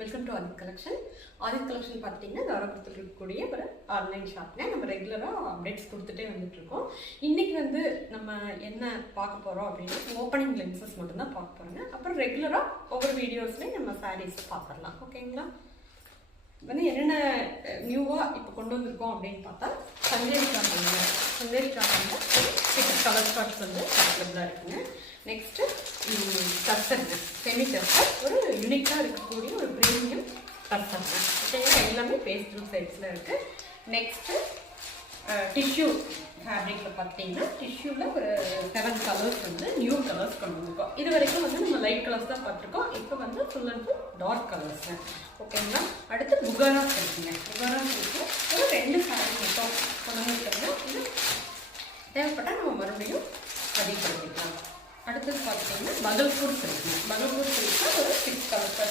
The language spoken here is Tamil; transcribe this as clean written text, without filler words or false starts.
Welcome to Aadhith collection. Aadhith collection பார்த்தீங்கன்னா தாராபுரத்தில் இருக்கக்கூடிய ஒரு ஆன்லைன் ஷாப்ங்க. நம்ம ரெகுலராக அப்டேட்ஸ் கொடுத்துட்டே வந்துட்டுருக்கோம். இன்றைக்கி வந்து நம்ம என்ன பார்க்க போகிறோம் அப்படின்னா ஓப்பனிங் லென்சஸ் மட்டும்தான் பார்க்க போகிறோங்க. அப்புறம் ரெகுலராக ஒவ்வொரு வீடியோஸ்லேயும் நம்ம சாரீஸ் பார்த்துடலாம். ஓகேங்களா? வந்து என்னென்ன நியூவாக இப்போ கொண்டு வந்திருக்கோம் அப்படின்னு பார்த்தா சந்தேரி காட்டனில் ஒரு 6 கலர் ஸ்கார்ட்ஸ் வந்து அவைலபிளாக இருக்குங்க. நெக்ஸ்ட்டு டர்சருங்க, செமி டர்சர், ஒரு யூனிக்காக இருக்கக்கூடிய ஒரு ப்ரீமியம் டர்சருங்க. ஓகேங்களா? எல்லாமே பேஸ்ட் த்ரூ சைட்ஸில் இருக்குது. நெக்ஸ்ட்டு டிஷ்யூ ஃபேப்ரிக்கில் பார்த்தீங்கன்னா டிஷ்யூவில் ஒரு 7 கலர்ஸ் வந்து நியூ கலர்ஸ் கொண்டு வந்திருக்கோம். இது வரைக்கும் வந்து நம்ம லைட் கலர்ஸ் தான் பார்த்துருக்கோம். இப்போ வந்து full and full dark colours. ஓகேங்களா? அடுத்து புகாரா இருக்குங்க. புகாரா இருக்கு ஒரு 2 சாரீ மட்டும் கொண்டு வந்துருக்காங்க. இது தேவைப்பட்டால் நம்ம மறுபடியும் அதிகப்படுத்திக்கலாம். அடுத்தது பார்த்தீங்கன்னா பகல்பூர் இருக்குங்க. பகல்பூர் ஒரு 6 கலர்ஸ்